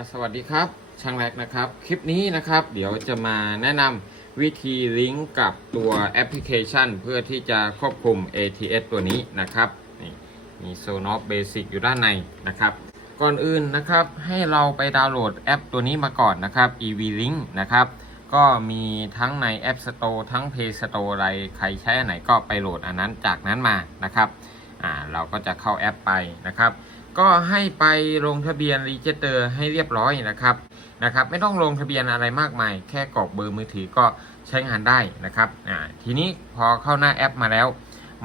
่สวัสดีครับช่างแรกนะครับ คลิปนี้นะครับ เดี๋ยวจะมาแนะนำวิธีลิงก์กับตัวแอปพลิเคชัน เพื่อที่จะควบคุม ATS ตัวนี้นะครับนี่มี Sonos Basic อยู่ด้านในนะครับ ก่อนอื่นนะครับให้เราไปดาวน์โหลดแอปตัวนี้มาก่อนนะครับ EV Link นะครับ ก็มีทั้งใน App Store ทั้ง Play Store อะไรใครใช้อันไหนก็ไปโหลดอันนั้นจากนั้นมานะครับอ่าเราก็จะเข้าแอปไปนะครับ ก็ให้ไปลงทะเบียนรีเจสเตอร์ให้เรียบร้อยนะครับนะครับ ไม่ต้องลงทะเบียนอะไรมากมาย แค่กรอกเบอร์มือถือก็ใช้งานได้นะครับอ่าทีนี้พอเข้าหน้าแอปมาแล้ว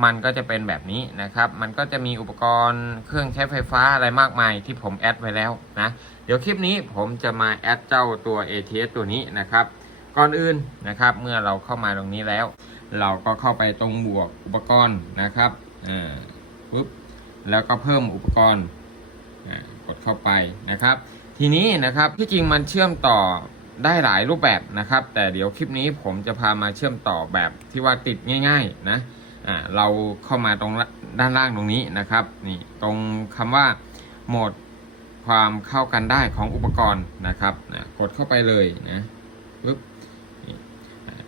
มันก็จะเป็นแบบนี้นะครับ มันก็จะมีอุปกรณ์เครื่องใช้ไฟฟ้าอะไรมากมายที่ผมแอดไว้แล้วนะเดี๋ยวคลิปนี้ผมจะมาแอดเจ้าตัว ATS ตัวนี้นะครับก่อนอื่นนะครับ เมื่อเราเข้ามาตรงนี้แล้ว เราก็เข้าไปตรงบวกอุปกรณ์นะครับอ่าปุ๊บ แล้วก็เพิ่มอุปกรณ์กดเข้าไปนะครับ ทีนี้นะครับที่จริงมันเชื่อมต่อได้หลายรูปแบบนะครับ แต่เดี๋ยวคลิปนี้ผมจะพามาเชื่อมต่อแบบที่ว่าติดง่าย ๆนะเราเข้ามาตรงด้านล่างตรงนี้นะครับนี่ตรงคำว่าโหมดความเข้ากันได้ของอุปกรณ์นะครับนะกดเข้าไปเลยนะปึ๊บ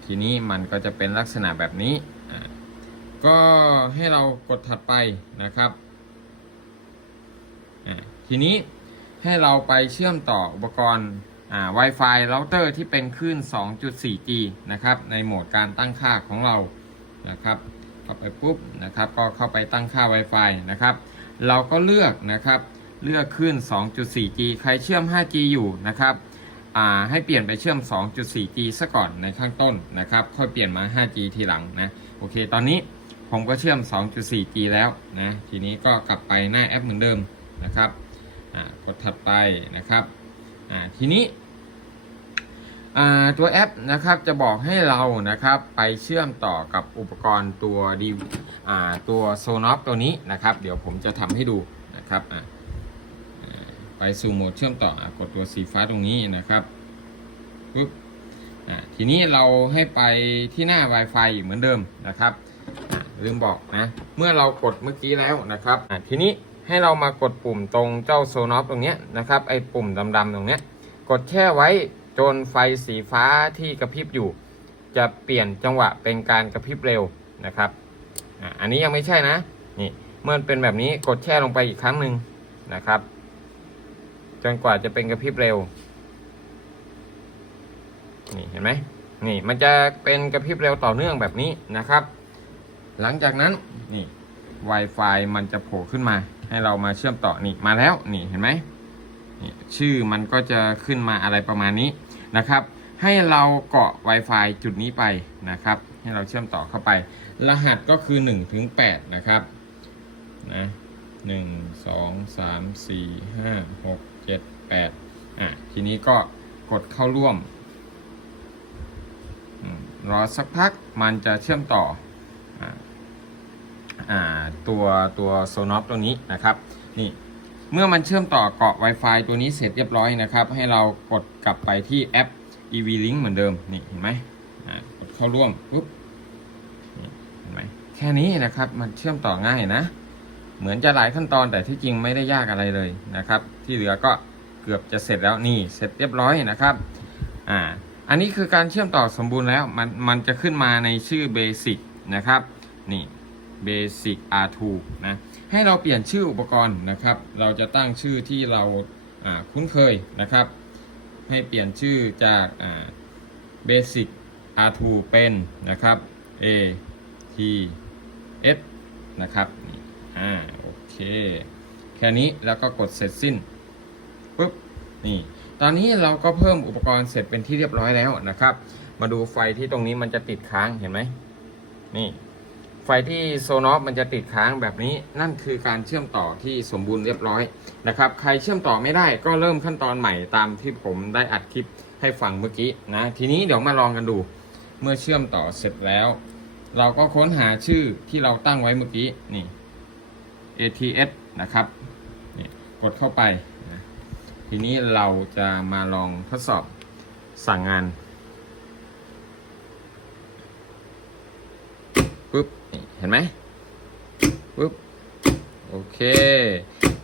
ทีนี้มันก็จะเป็นลักษณะแบบนี้ ก็ให้เรากดถัดไปนะครับ ทีนี้ให้เราไปเชื่อมต่ออุปกรณ์อ่า Wi-Fi เราเตอร์ที่เป็นคลื่น 2.4G นะครับ ในโหมดการตั้งค่าของเรานะครับเข้าไปปุ๊บนะครับก็เข้าไปตั้งค่า Wi-Fi นะครับ เราก็เลือกนะครับเลือกคลื่น 2.4G ใครเชื่อม 5G อยู่นะครับอ่าให้เปลี่ยนไปเชื่อม 2.4G ซะก่อนในข้างต้นนะครับ ค่อยเปลี่ยนมา 5G ทีหลังนะโอเค ตอนนี้ผมก็เชื่อม 2.4G แล้วนะทีนี้ก็กลับไปหน้าแอปเหมือนเดิมนะครับ กดถัดไปนะครับทีนี้ตัวแอปนะครับจะบอกให้เรานะครับไปเชื่อมต่อกับอุปกรณ์ตัวดีตัวโซนอฟตัวนี้นะครับ เดี๋ยวผมจะทำให้ดูนะครับไปสู่โหมดเชื่อมต่ออกดตัวสีฟ้าตรงนี้นะครับปุ๊บทีนี้เราให้ไปที่หน้า Wi-Fi เหมือนเดิมนะครับลืมบอกนะเมื่อเรากดเมื่อกี้แล้วนะครับทีนี้ ให้เรามากดปุ่มตรงเจ้าโซนอฟตรงนี้นะครับ ไอ้ปุ่มดำๆตรงนี้กดแค่ไว้จนไฟสีฟ้าที่กระพริบอยู่ จะเปลี่ยนจังหวะเป็นการกระพริบเร็วนะครับอะอันนี้ยังไม่ใช่นะนี่เมื่อเป็นแบบนี้กดแช่ลงไปอีกครั้งหนึ่งนะครับ จนกว่าจะเป็นกระพริบเร็วนี่เห็นไหมนี่มันจะเป็นกระพริบเร็วต่อเนื่องแบบนี้นะครับ หลังจากนั้นนี่ Wi-Fi มันจะโผล่ขึ้นมา ให้เรามาเชื่อมต่อนี่มาแล้วนี่เห็นไหมนี่ชื่อมันก็จะขึ้นมาอะไรประมาณนี้นะครับ ให้เราเกาะ Wi-Fi จุดนี้ไปนะครับ ให้เราเชื่อมต่อเข้าไป รหัสก็คือ1ถึง8นะครับนะหนึ่งสองสามสี่ห้าหกเจ็ดแปดอะทีนี้ก็กดเข้าร่วมรอสักพักมันจะเชื่อมต่อ ตัวตัวโซนอฟตัวนี้นะครับนี่เมื่อมันเชื่อมต่อเกาะ Wi-Fi ตัวนี้เสร็จเรียบร้อยนะครับ ให้เรากดกลับไปที่แอป EV Link เหมือนเดิมนี่เห็นไหมอ่ากดเข้าร่วมปุ๊บเห็นไหมแค่นี้นะครับมันเชื่อมต่อง่ายนะ เหมือนจะหลายขั้นตอนแต่ที่จริงไม่ได้ยากอะไรเลยนะครับ ที่เหลือก็เกือบจะเสร็จแล้วนี่เสร็จเรียบร้อยนะครับอ่าอันนี้คือการเชื่อมต่อสมบูรณ์แล้วมันมันจะขึ้นมาในชื่อ Basic นะครับนี่ Basic R2 นะให้เราเปลี่ยนชื่ออุปกรณ์นะครับ เราจะตั้งชื่อที่เราคุ้นเคยนะครับ ให้เปลี่ยนชื่อจาก Basic R2 เป็นนะครับ A T S นะครับนี่อ่าโอเค แค่นี้แล้วก็กดเสร็จสิ้นปุ๊บนี่ตอนนี้เราก็เพิ่มอุปกรณ์เสร็จเป็นที่เรียบร้อยแล้วนะครับ มาดูไฟที่ตรงนี้มันจะติดค้างเห็นไหมนี่ ไฟที่โซนอฟมันจะติดค้างแบบนี้ นั่นคือการเชื่อมต่อที่สมบูรณ์เรียบร้อยนะครับ ใครเชื่อมต่อไม่ได้ก็เริ่มขั้นตอนใหม่ตามที่ผมได้อัดคลิปให้ฟังเมื่อกี้นะ ทีนี้เดี๋ยวมาลองกันดู เมื่อเชื่อมต่อเสร็จแล้ว เราก็ค้นหาชื่อที่เราตั้งไว้เมื่อกี้นี่ ATS นะครับนี่กดเข้าไปนะทีนี้เราจะมาลองทดสอบสั่งงาน ปุ๊บนี่ เห็นไหมปุ๊บโอเค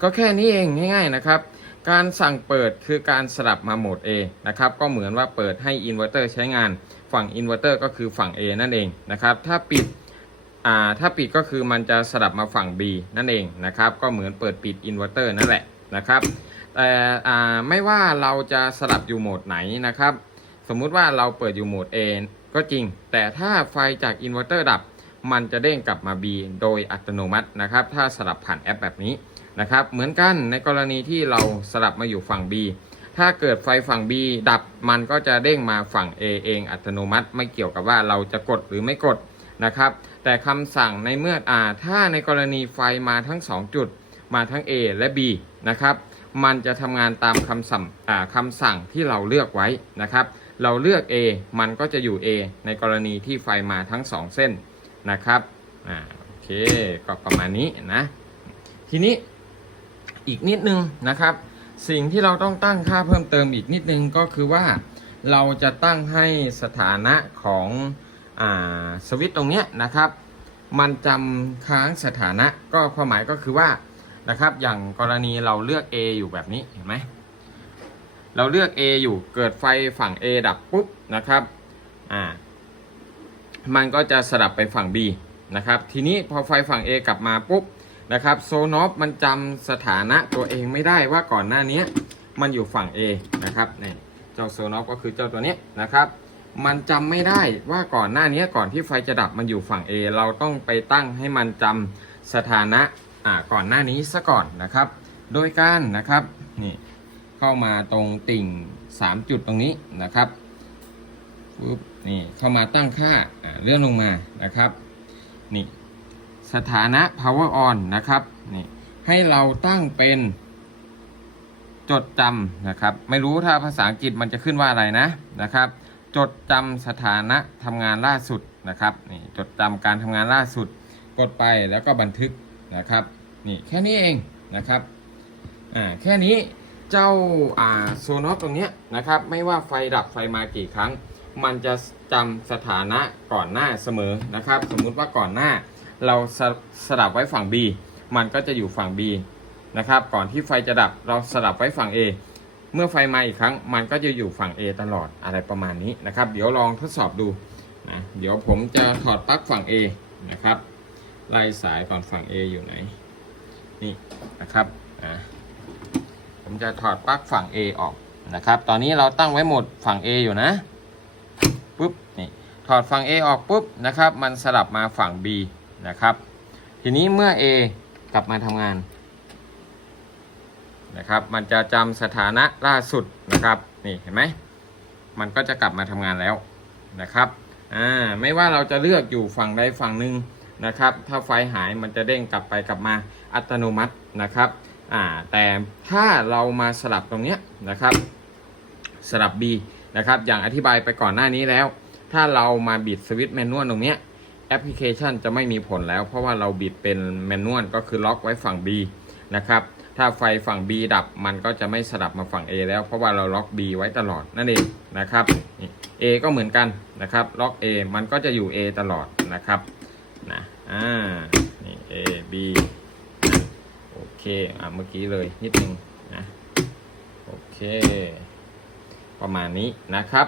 ก็แค่นี้เองง่ายๆนะครับ การสั่งเปิดคือการสลับมาโหมด A นะครับ ก็เหมือนว่าเปิดให้อินเวอร์เตอร์ใช้งาน ฝั่งอินเวอร์เตอร์ก็คือฝั่ง A นั่นเองนะครับ ถ้าปิดอ่าถ้าปิดก็คือมันจะสลับมาฝั่ง B นั่นเองนะครับ ก็เหมือนเปิดปิดอินเวอร์เตอร์นั่นแหละนะครับแต่อ่าไม่ว่าเราจะสลับอยู่โหมดไหนนะครับ สมมุติว่าเราเปิดอยู่โหมด A ก็จริง แต่ถ้าไฟจากอินเวอร์เตอร์ดับ มันจะเด้งกลับมา B โดยอัตโนมัตินะครับ ถ้าสลับผ่านแอปแบบนี้นะครับ เหมือนกันในกรณีที่เราสลับมาอยู่ฝั่ง B ถ้าเกิดไฟฝั่ง B ดับมันก็จะเด้งมาฝั่ง A เองอัตโนมัติ ไม่เกี่ยวกับว่าเราจะกดหรือไม่กดนะครับ แต่คำสั่งในเมื่ออ่าถ้าในกรณีไฟมาทั้ง 2 จุด มาทั้ง A และ B นะครับมันจะทำงานตามคำสั่งอ่าคำสั่งที่เราเลือกไว้นะครับ เราเลือก A มันก็จะอยู่ A ในกรณีที่ไฟมาทั้ง 2 เส้น นะครับอ่าโอเคก็ประมาณนี้นะ ทีนี้อีกนิดนึงนะครับ สิ่งที่เราต้องตั้งค่าเพิ่มเติมอีกนิดนึงก็คือว่าเราจะตั้งให้สถานะของอ่าสวิตช์ตรงเนี้ยนะครับ มันจำค้างสถานะก็ความหมายก็คือว่านะครับ อย่างกรณีเราเลือก A อยู่แบบนี้เห็นไหมเราเลือก A อยู่เกิดไฟฝั่ง A ดับปุ๊บนะครับอ่า มันก็จะสลับไปฝั่ง B นะครับ ทีนี้พอไฟฝั่ง A กลับมาปุ๊บนะครับโซนอฟมันจำสถานะตัวเองไม่ได้ว่าก่อนหน้านี้มันอยู่ฝั่ง A นะครับนี่เจ้าโซนอฟก็คือเจ้าตัวนี้นะครับ มันจำไม่ได้ว่าก่อนหน้านี้ก่อนที่ไฟจะดับมันอยู่ฝั่ง A เราต้องไปตั้งให้มันจำสถานะอ่าก่อนหน้านี้ซะก่อนนะครับ โดยการนะครับนี่เข้ามาตรงติ่ง 3 จุดตรงนี้นะครับ ปุ๊บนี่เข้ามาตั้งค่าเลื่อนลงมานะครับนี่สถานะ power on นะครับนี่ให้เราตั้งเป็นจดจำนะครับ ไม่รู้ถ้าภาษาอังกฤษมันจะขึ้นว่าอะไรนะนะครับ จดจำสถานะทำงานล่าสุดนะครับนี่จดจำการทำงานล่าสุด กดไปแล้วก็บันทึกนะครับนี่แค่นี้เองนะครับอ่าแค่นี้เจ้าอ่าโซนอฟตรงเนี้ยนะครับ ไม่ว่าไฟดับไฟมากี่ครั้ง มันจะจำสถานะก่อนหน้าเสมอนะครับ สมมุติว่าก่อนหน้า เราสสลับไว้ฝั่ง B มันก็จะอยู่ฝั่ง B นะครับ ก่อนที่ไฟจะดับเราสลับไว้ฝั่ง A เมื่อไฟมาอีกครั้ง มันก็จะอยู่ฝั่ง A ตลอดอะไรประมาณนี้นะครับ เดี๋ยวลองทดสอบดูนะเดี๋ยวผมจะถอดปลั๊กฝั่ง A นะครับไล่สายก่อนฝั่ง A อยู่ไหนนี่นะครับอ่าผมจะถอดปลั๊กฝั่ง A ออกนะครับ ตอนนี้เราตั้งไว้หมดฝั่ง A อยู่นะ ถอดฝั่ง A ออกปุ๊บนะครับ มันสลับมาฝั่ง B นะครับ ทีนี้เมื่อ A กลับมาทำงานนะครับ มันจะจำสถานะล่าสุดนะครับ นี่เห็นไหม มันก็จะกลับมาทำงานแล้วนะครับ อ่า ไม่ว่าเราจะเลือกอยู่ฝั่งใดฝั่งหนึ่งนะครับ ถ้าไฟหายมันจะเด้งกลับไปกลับมาอัตโนมัตินะครับ อ่า แต่ถ้าเรามาสลับตรงเนี้ยนะครับ สลับ B นะครับ อย่างอธิบายไปก่อนหน้านี้แล้ว ถ้าเรามาบิดสวิตช์แมนนวลตรงเนี้ยแอปพลิเคชันจะไม่มีผลแล้ว เพราะว่าเราบิดเป็นแมนนวลก็คือล็อกไว้ฝั่ง B นะครับ ถ้าไฟฝั่ง B ดับมันก็จะไม่สลับมาฝั่ง A แล้ว เพราะว่าเราล็อก B ไว้ตลอดนั่นเองนะครับ A ก็เหมือนกันนะครับล็อก A มันก็จะอยู่ A ตลอดนะครับนะอ่านี่ A B โอเคอะเมื่อกี้เลยนิดนึงนะโอเค ประมาณนี้นะครับ